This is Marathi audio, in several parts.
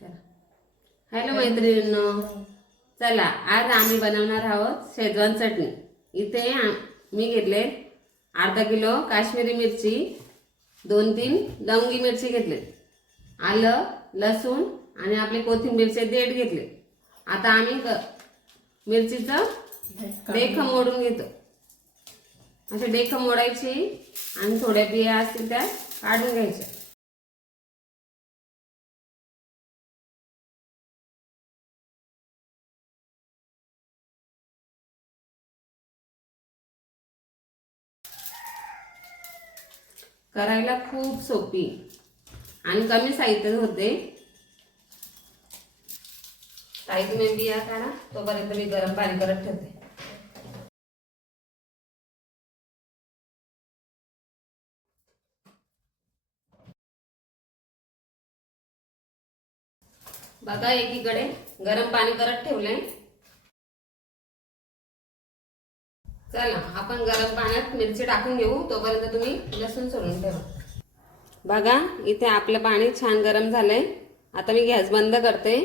हॅलो मैत्रिणींनो, चला आज आम्ही बनवणार आहोत शेजवान चटणी। इथे मी घेतले अर्धा किलो काश्मीरी मिरची, 2-3 लवंगी मिरची घेतले, आलं, लसूण आणि आपले कोथिंबीरचे देठ घेतले। आता आम्ही मिरचीचं देठ मोडून घेतो। असे देठ मोडायची आणि थोड्या बिया असतील त्या काढून घ्यायच्या। करायला खूप सोपी आणि कमी साहित्य होते। ताई तुम्ही बिया काढा, तोपर्यंत मी गरम पाणी करत ठेवते। बघा एकीकडे गरम पाणी करत ठेवले। चला आपण गरम पाण्यात मिरची टाकून घेऊ, तोपर्यंत तुम्ही लसूण सोलून ठेवा। बघा इथे आपलं पाणी छान गरम झालंय। आता मी गॅस बंद करते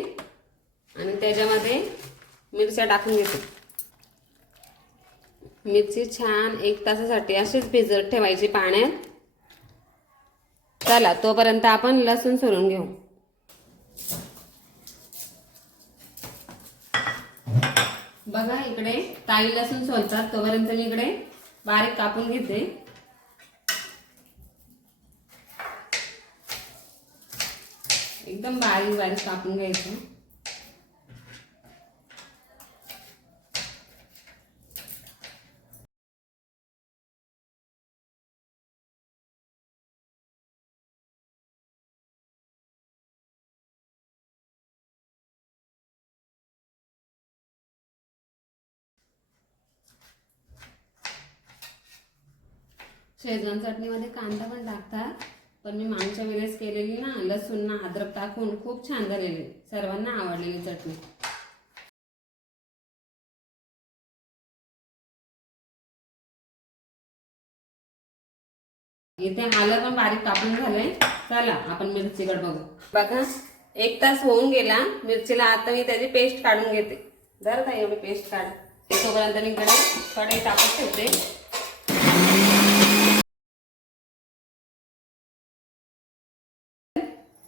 आणि त्याच्यामध्ये मिरच्या टाकून घेते। मिरची छान 1 तासासाठी अशीच भिजत ठेवायची पाण्यात। चला तोपर्यंत आपण लसूण सोलून घेऊ। बघा इकडे ताई लसूण सोलतात, तोपर्यंत मी इकडे बारीक कापून घेते। एकदम बारीक बारीक कापून घ्यायचं। शेजवान चटणीमध्ये कांदा पण टाकतात, पण मी मागच्या वेळेस केलेली ना लसूण ना अद्रक टाकून खूप छान झालेली, सर्वांना आवडलेली चटणी। इथे आलं पण बारीक कापून झालंय। चला आपण मिरचीकडे बघू। बघा 1 तास होऊन गेला मिरचीला। आता मी त्याची पेस्ट काढून घेते। जरा ताई एवढी पेस्ट काढ। तोपर्यंत मी इकडे कढई टाकून ठेवते।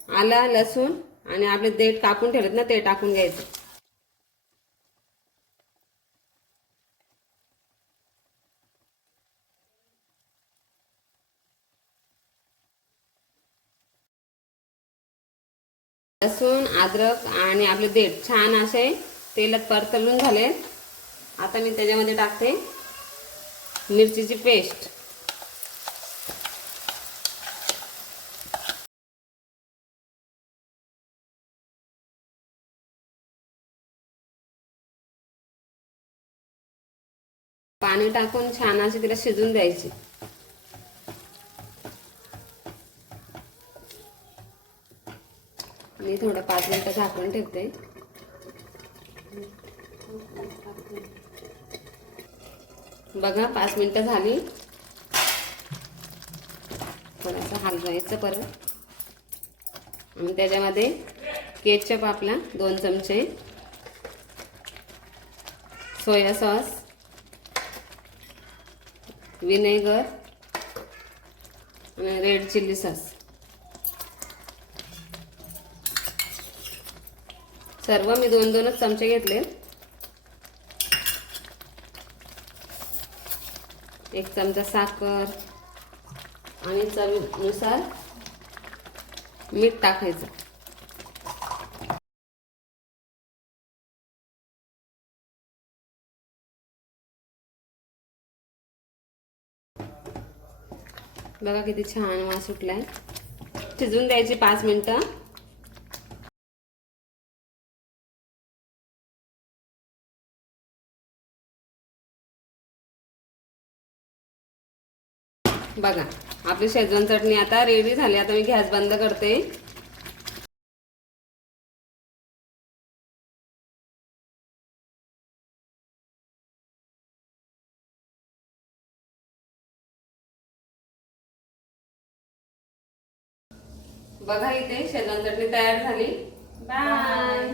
आला, लसूण आणि आपले देठ कापून ठेवलेत ना ते टाकून घ्यायचं। लसूण, अद्रक आणि आपले देठ छान असे तेलात परतवून झाले। आता मी त्याच्यामध्ये टाकते मिरचीची पेस्ट। पाणी टाकून छान अशी तिला शिजून द्यायची। मी थोडं 5 मिनिटं झाकून ठेवते। बघा 5 मिनिटं झाली। थोडंसं हलवायचं परत आणि त्याच्यामध्ये केचप आपला 2 चमचे, सोया सॉस, विनेगर आणि रेड चिल्ली सॉस सर्व मी 2-2च चमचे घेतले। 1 चमचा साखर आणि चवीनुसार मीठ टाकायचं। बघा किती छान वास सुटलाय। शिजून द्यायची 5 मिनिटं। बघा आपली शेजवान चटणी आता रेडी झाली। आता मी गॅस बंद करते। बघा इथे शेजवान चटणी तयार झाली। बाय.